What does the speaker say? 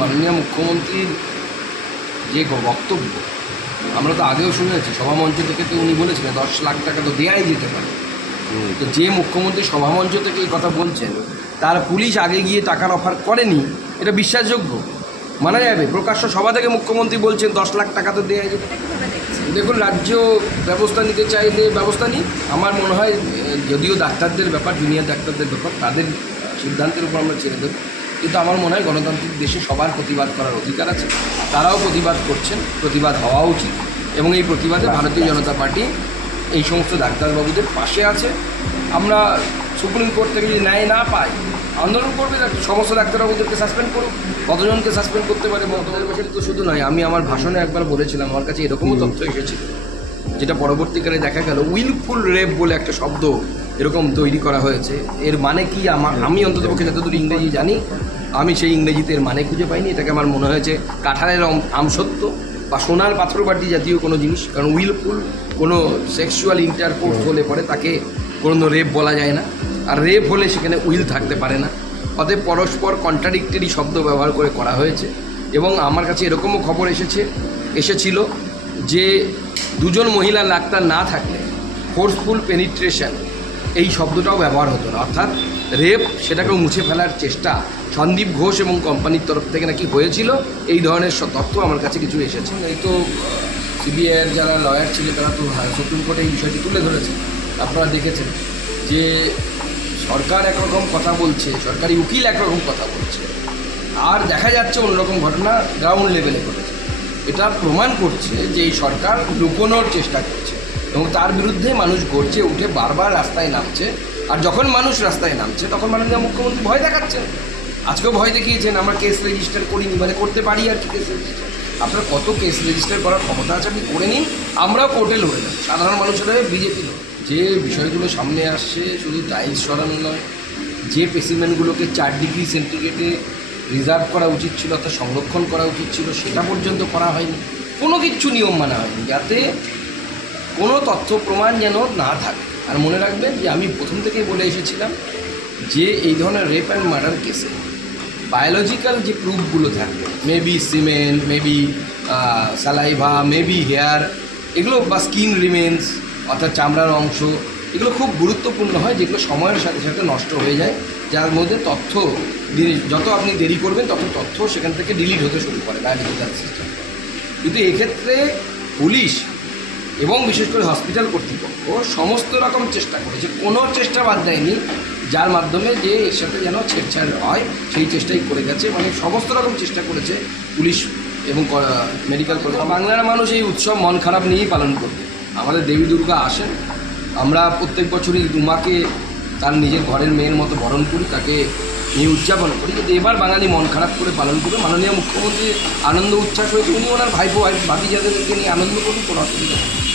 মাননীয় মুখ্যমন্ত্রীর যে বক্তব্য আমরা তো আগেও শুনেছি সভামঞ্চ থেকে তো উনি বলেছিলেন দশ লাখ টাকা তো দেয়াই যেতে পারে। তো যে মুখ্যমন্ত্রী সভামঞ্চ থেকে এই কথা বলছেন তার পুলিশ আগে গিয়ে টাকার অফার করেনি এটা বিশ্বাসযোগ্য? মানা যাবে? প্রকাশ্য সভা থেকে মুখ্যমন্ত্রী বলছেন দশ লাখ টাকা তো দেওয়া যেতে দেখুন রাজ্য ব্যবস্থা নিতে চাইলে ব্যবস্থা নিই আমার মনে হয় যদিও ডাক্তারদের ব্যাপার জুনিয়র ডাক্তারদের ব্যাপার তাদের সিদ্ধান্তের উপর আমরা ছেড়ে দেবো। কিন্তু আমার মনে হয় গণতান্ত্রিক দেশে সবার প্রতিবাদ করার অধিকার আছে। তারাও প্রতিবাদ করছেন প্রতিবাদ হওয়া উচিত। এবং এই প্রতিবাদে ভারতীয় জনতা পার্টি এই সমস্ত ডাক্তারবাবুদের পাশে আছে। আমরা সুপ্রিম কোর্ট থেকে যদি ন্যায় না পাই আন্দোলন করবে সমস্ত ডাক্তারবাবুদেরকে সাসপেন্ড করুক। কতজনকে সাসপেন্ড করতে পারে? তো শুধু নয় আমি আমার ভাষণে একবার বলেছিলাম আমার কাছে এরকমও তথ্য এসেছিল যেটা পরবর্তীকালে দেখা গেল উইলফুল রেপ বলে একটা শব্দ এরকম তৈরি করা হয়েছে। এর মানে কি? আমার আমি অন্ততপক্ষে যতদূর ইংরেজি জানি, আমি সেই ইংরেজিতে এর মানে খুঁজে পাইনি। এটাকে আমার মনে হয়েছে কাঁঠালের আম- আমসত্ব বা সোনার পাথরবাটি জাতীয় কোনো জিনিস, কারণ উইলফুল কোনো সেক্সুয়াল ইন্টারকোর্স হলে পরে তাকে কোনো রেপ বলা যায় না। আর রেপ হলে সেখানে উইল থাকতে পারে না। অতএব পরস্পর কন্ট্রাডিক্টরি শব্দ ব্যবহার করে করা হয়েছে। এবং আমার কাছে এরকমও খবর এসেছে, এসেছিল যে দুজন মহিলা ডাক্তার না থাকলে ফোর্সফুল পেনিট্রেশন এই শব্দটাও ব্যবহার হতো না। অর্থাৎ রেপ সেটাকেও মুছে ফেলার চেষ্টা সন্দীপ ঘোষ এবং কোম্পানির তরফ থেকে নাকি হয়েছিল। এই ধরনের তথ্য আমার কাছে কিছু এসেছে। এই তো সিবিআইয়ের যারা লয়ার ছিল, তারা তো সুপ্রিম কোর্টে এই বিষয়টি তুলে ধরেছে। আপনারা দেখেছেন যে সরকার একরকম কথা বলছে, সরকারি উকিল একরকম কথা বলছে। আর দেখা যাচ্ছে অন্যরকম ঘটনা গ্রাউন্ড লেভেলে ঘটেছে। এটা প্রমাণ করছে যে এই সরকার লুকোনোর চেষ্টা করছে এবং তার বিরুদ্ধে মানুষ গড়ছে উঠে বারবার রাস্তায় নামছে। আর যখন মানুষ রাস্তায় নামছে, তখন মাননীয় মুখ্যমন্ত্রী ভয় দেখাচ্ছেন। আজকেও ভয় দেখিয়েছেন, আমরা কেস রেজিস্টার করিনি মানে করতে পারি আর কি কেস রেজিস্টার। আপনার কত কেস রেজিস্টার করার ক্ষমতা আছে আপনি করে নিন, আমরাও কোর্টে লড়ে নেব সাধারণ মানুষেরা বিজেপি লড়ে যে বিষয়গুলো সামনে আসছে শুধু টাইলস সরানো নয়, যে স্পেসিমেনগুলোকে চার ডিগ্রি সেন্টিগ্রেডে রিজার্ভ করা উচিত ছিল অর্থাৎ সংরক্ষণ করা উচিত ছিল, সেটা পর্যন্ত করা হয়নি। কোনো কিচ্ছু নিয়ম মানা হয়নি, যাতে কোনো তথ্য প্রমাণ যেন না থাকে। আর মনে রাখবেন যে আমি প্রথম থেকেই বলে এসেছিলাম যে এই ধরনের রেপ অ্যান্ড মার্ডার কেসে বায়োলজিক্যাল যে প্রুফগুলো থাকবে maybe semen maybe saliva maybe hair এগুলো বা স্কিন রিমেন্স অর্থাৎ চামড়ার অংশ এগুলো খুব গুরুত্বপূর্ণ হয়, যেগুলো সময়ের সাথে সাথে নষ্ট হয়ে যায়। যার মধ্যে তথ্য যত আপনি দেরি করবেন, তত তথ্য সেখান থেকে ডিলিট হতে শুরু করে বায়োলজিক্যাল সিস্টেম কিন্তু এক্ষেত্রে পুলিশ এবং বিশেষ করে হসপিটাল কর্তৃপক্ষ সমস্ত রকম চেষ্টা করেছে কোনো চেষ্টা বাদ দেয়নি, যার মাধ্যমে যে এর সাথে যেন ছেড়ছাড় হয়, সেই চেষ্টাই করে গেছে। মানে সমস্ত রকম চেষ্টা করেছে পুলিশ এবং মেডিকেল কলেজ বাংলার মানুষ এই উৎসব মন খারাপ নিয়েই পালন করবে। আমাদের দেবী দুর্গা আসেন আমরা প্রত্যেক বছরই রুমাকে তার নিজের ঘরের মেয়ের মতো বরণ করি, তাকে নিয়ে উদযাপন করি। কিন্তু এবার বাঙালি মন খারাপ করে পালন করবে। মাননীয় মুখ্যমন্ত্রী আনন্দ উচ্ছ্বাস হয়েছে, উনি ওনার ভাইপো ভাই ভাবি যাদেরকে নিয়ে আনন্দ করুন, কোনো অসুবিধা নেই।